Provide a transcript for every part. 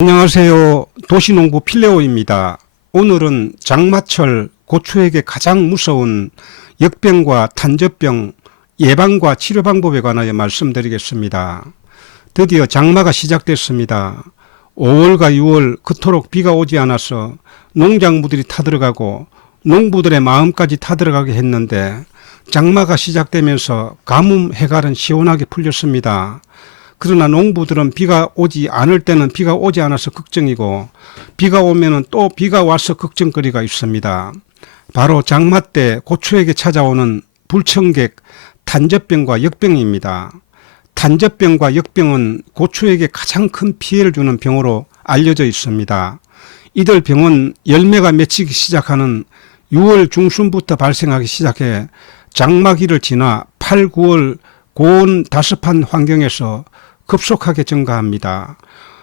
안녕하세요. 도시농부 필레오입니다. 오늘은 장마철 고추에게 가장 무서운 역병과 탄저병 예방과 치료 방법에 관하여 말씀드리겠습니다. 드디어 장마가 시작됐습니다. 5월과 6월 그토록 비가 오지 않아서 농작물들이 타들어가고 농부들의 마음까지 타들어가게 했는데 장마가 시작되면서 가뭄 해갈은 시원하게 풀렸습니다. 그러나 농부들은 비가 오지 않을 때는 비가 오지 않아서 걱정이고 비가 오면은 또 비가 와서 걱정거리가 있습니다. 바로 장마 때 고추에게 찾아오는 불청객 탄저병과 역병입니다. 탄저병과 역병은 고추에게 가장 큰 피해를 주는 병으로 알려져 있습니다. 이들 병은 열매가 맺히기 시작하는 6월 중순부터 발생하기 시작해 장마기를 지나 8, 9월 고온 다습한 환경에서 급속하게 증가합니다.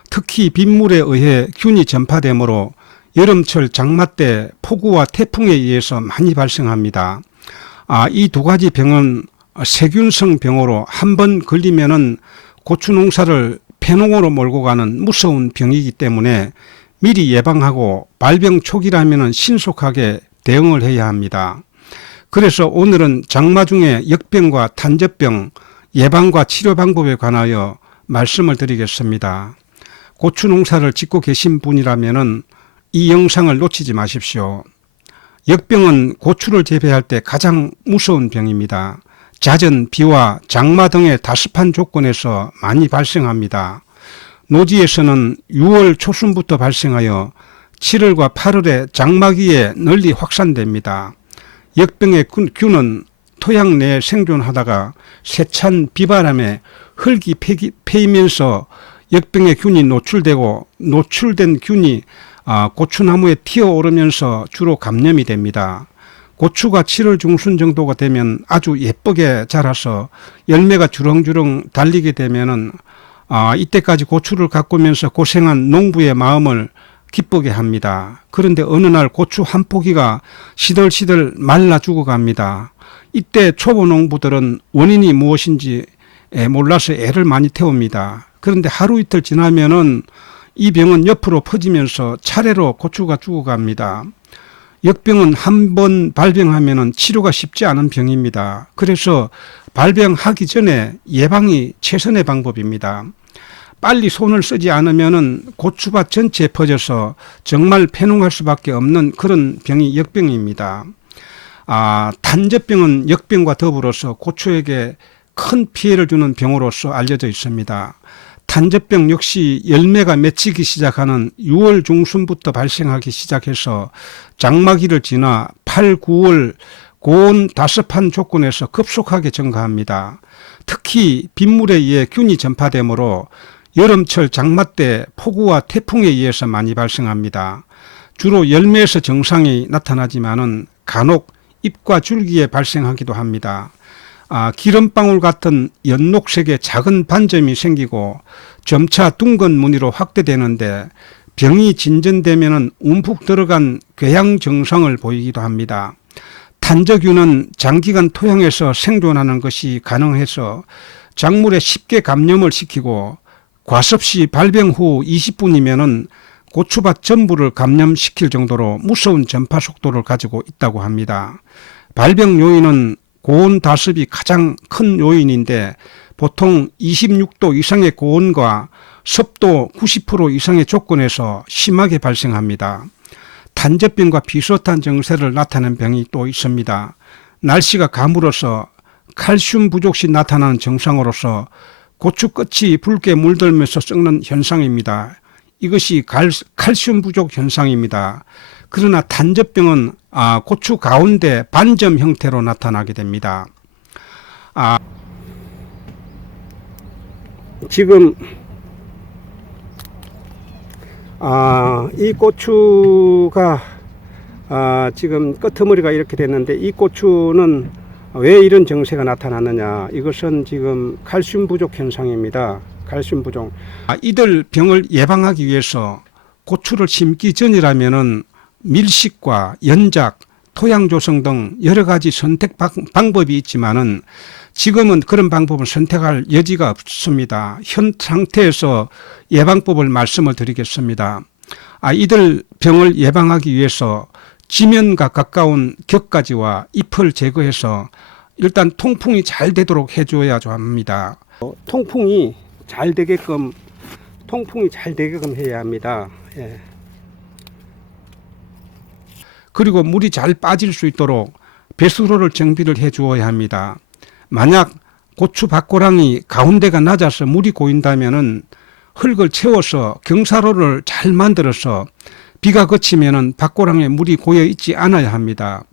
특히 빗물에 의해 균이 전파되므로 여름철 장마 때 폭우와 태풍에 의해서 많이 발생합니다. 아, 이 두 가지 병은 세균성 병으로 한 번 걸리면은 고추 농사를 폐농으로 몰고 가는 무서운 병이기 때문에 미리 예방하고 발병 초기라면은 신속하게 대응을 해야 합니다. 그래서 오늘은 장마 중에 역병과 탄저병 예방과 치료 방법에 관하여 말씀을 드리겠습니다. 고추 농사를 짓고 계신 분이라면은 이 영상을 놓치지 마십시오. 역병은 고추를 재배할 때 가장 무서운 병입니다. 잦은 비와 장마 등의 다습한 조건에서 많이 발생합니다. 노지에서는 6월 초순부터 발생하여 7월과 8월에 장마기에 널리 확산됩니다. 역병의 균- 균은 토양 내에 생존하다가 세찬 비바람에 흙이 패이면서 역병의 균이 노출되고 노출된 균이 아, 고추나무에 튀어오르면서 주로 감염이 됩니다. 고추가 7월 중순 정도가 되면 아주 예쁘게 자라서 열매가 주렁주렁 달리게 되면은 아, 이때까지 고추를 가꾸면서 고생한 농부의 마음을 기쁘게 합니다. 그런데 어느 날 고추 한 포기가 시들시들 말라 죽어갑니다. 이때 초보 농부들은 원인이 무엇인지 에, 몰라서 애를 많이 태웁니다. 그런데 하루 이틀 지나면은 이 병은 옆으로 퍼지면서 차례로 고추가 죽어갑니다. 역병은 한 번 발병하면은 치료가 쉽지 않은 병입니다. 그래서 발병하기 전에 예방이 최선의 방법입니다. 빨리 손을 쓰지 않으면은 고추밭 전체에 퍼져서 정말 폐농할 수밖에 없는 그런 병이 역병입니다. 아, 탄저병은 역병과 더불어서 고추에게 큰 피해를 주는 병으로서 알려져 있습니다. 탄저병 역시 열매가 맺히기 시작하는 6월 중순부터 발생하기 시작해서 장마기를 지나 8, 9월 고온 다습한 조건에서 급속하게 증가합니다. 특히 빗물에 의해 균이 전파되므로 여름철 장마 때 폭우와 태풍에 의해서 많이 발생합니다. 주로 열매에서 증상이 나타나지만은 간혹 잎과 줄기에 발생하기도 합니다. 아, 기름방울 같은 연녹색의 작은 반점이 생기고 점차 둥근 무늬로 확대되는데 병이 진전되면은 움푹 들어간 궤양 증상을 보이기도 합니다. 탄저균은 장기간 토양에서 생존하는 것이 가능해서 작물에 쉽게 감염을 시키고 과습시 발병 후 20분이면은 고추밭 전부를 감염시킬 정도로 무서운 전파 속도를 가지고 있다고 합니다. 발병 요인은 고온 다습이 가장 큰 요인인데 보통 26도 이상의 고온과 습도 90% 이상의 조건에서 심하게 발생합니다. 탄저병과 비슷한 증세를 나타내는 병이 또 있습니다. 날씨가 가물어서 칼슘 부족 시 나타나는 증상으로서 고추 끝이 붉게 물들면서 썩는 현상입니다. 이것이 갈- 칼슘 부족 현상입니다. 그러나 탄저병은 아, 고추 가운데 반점 형태로 나타나게 됩니다. 아, 지금 아, 이 고추가 아, 지금 끄트머리가 이렇게 됐는데 이 고추는 왜 이런 증세가 나타나느냐? 이것은 지금 칼슘 부족 현상입니다. 칼슘 부족. 아, 이들 병을 예방하기 위해서 고추를 심기 전이라면은 밀식과 연작, 토양 조성 등 여러 가지 선택 방- 방법이 있지만은 지금은 그런 방법을 선택할 여지가 없습니다. 현 상태에서 예방법을 말씀을 드리겠습니다. 아, 이들 병을 예방하기 위해서 지면과 가까운 격가지와 잎을 제거해서 일단 통풍이 잘 되도록 해줘야 합니다. 어, 통풍이 잘 되게끔 통풍이 잘 되게끔 해야 합니다. 예. 그리고 물이 잘 빠질 수 있도록 배수로를 정비를 해 주어야 합니다. 만약 고추 밭고랑이 가운데가 낮아서 물이 고인다면은 흙을 채워서 경사로를 잘 만들어서 비가 그치면은 밭고랑에 물이 고여 있지 않아야 합니다.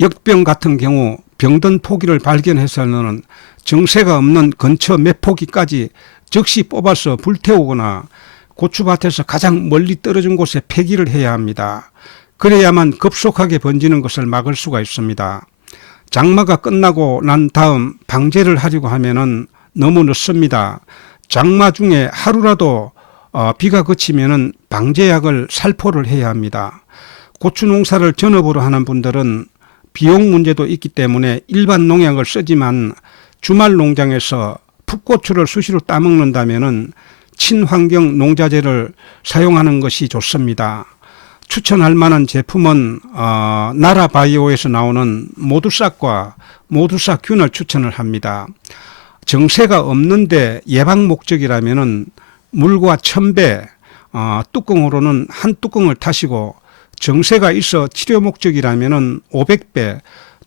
역병 같은 경우 병든 포기를 발견해서는 정세가 없는 근처 몇 포기까지 즉시 뽑아서 불태우거나 고추밭에서 가장 멀리 떨어진 곳에 폐기를 해야 합니다. 그래야만 급속하게 번지는 것을 막을 수가 있습니다. 장마가 끝나고 난 다음 방제를 하려고 하면은 너무 늦습니다. 장마 중에 하루라도 어, 비가 그치면은 방제약을 살포를 해야 합니다. 고추 농사를 전업으로 하는 분들은 비용 문제도 있기 때문에 일반 농약을 쓰지만 주말 농장에서 풋고추를 수시로 따먹는다면은 친환경 농자재를 사용하는 것이 좋습니다. 추천할 만한 제품은 어, 나라바이오에서 나오는 모두싹과 모두싹균을 추천을 합니다. 정세가 없는데 예방 목적이라면은 물과 첨배 어, 뚜껑으로는 한 뚜껑을 타시고 정세가 있어 치료 목적이라면은 500배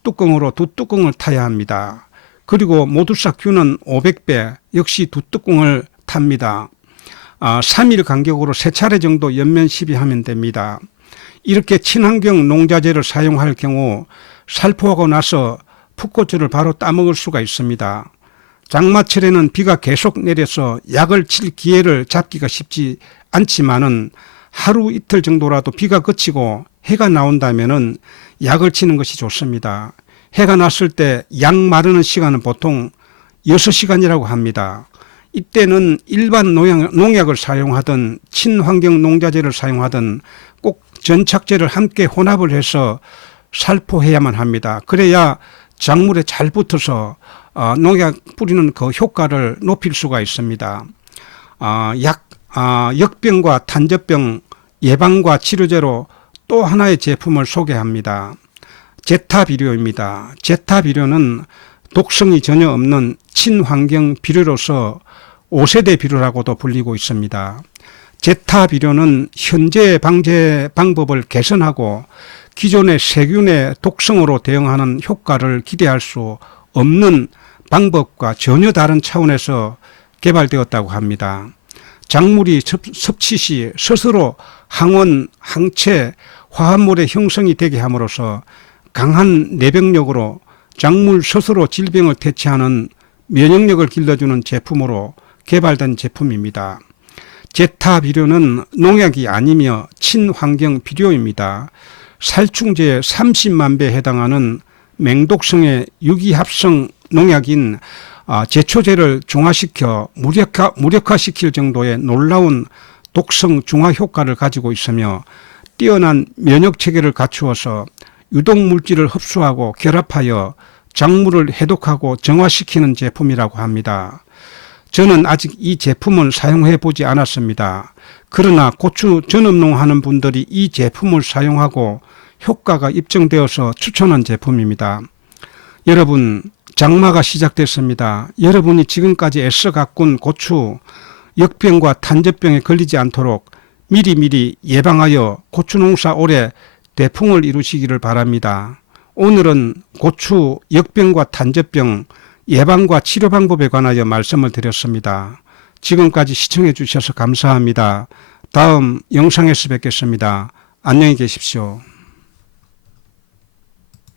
뚜껑으로 두 뚜껑을 타야 합니다. 그리고 모두싹균은 500배 역시 두 뚜껑을 탑니다. 아, 3일 간격으로 세 차례 정도 연면 시비하면 됩니다. 이렇게 친환경 농자재를 사용할 경우 살포하고 나서 풋고추를 바로 따먹을 수가 있습니다. 장마철에는 비가 계속 내려서 약을 칠 기회를 잡기가 쉽지 않지만은 하루 이틀 정도라도 비가 그치고 해가 나온다면은 약을 치는 것이 좋습니다. 해가 났을 때 약 마르는 시간은 보통 6시간이라고 합니다. 이때는 일반 농약, 농약을 사용하든 친환경 농자재를 사용하든 꼭 전착제를 함께 혼합을 해서 살포해야만 합니다. 그래야 작물에 잘 붙어서 어, 농약 뿌리는 그 효과를 높일 수가 있습니다. 어, 약 아, 역병과 탄저병 예방과 치료제로 또 하나의 제품을 소개합니다. 제타 비료입니다. 제타 비료는 독성이 전혀 없는 친환경 비료로서 5세대 비료라고도 불리고 있습니다. 제타 비료는 현재 방제 방법을 개선하고 기존의 세균의 독성으로 대응하는 효과를 기대할 수 없는 방법과 전혀 다른 차원에서 개발되었다고 합니다. 작물이 섭취 시 스스로 항원, 항체, 화합물의 형성이 되게 함으로써 강한 내병력으로 작물 스스로 질병을 퇴치하는 면역력을 길러주는 제품으로 개발된 제품입니다. 제타 비료는 농약이 아니며 친환경 비료입니다. 살충제의 30만 배에 해당하는 맹독성의 유기합성 농약인 아, 제초제를 중화시켜 무력화, 무력화시킬 정도의 놀라운 독성 중화 효과를 가지고 있으며 뛰어난 면역 체계를 갖추어서 유독 물질을 흡수하고 결합하여 작물을 해독하고 정화시키는 제품이라고 합니다. 저는 아직 이 제품을 사용해 보지 않았습니다. 그러나 고추 전업농 하는 분들이 이 제품을 사용하고 효과가 입증되어서 추천한 제품입니다. 여러분, 장마가 시작됐습니다. 여러분이 지금까지 애써 가꾼 고추, 역병과 탄저병에 걸리지 않도록 미리미리 예방하여 고추 농사 올해 대풍을 이루시기를 바랍니다. 오늘은 고추, 역병과 탄저병, 예방과 치료 방법에 관하여 말씀을 드렸습니다. 지금까지 시청해 주셔서 감사합니다. 다음 영상에서 뵙겠습니다. 안녕히 계십시오.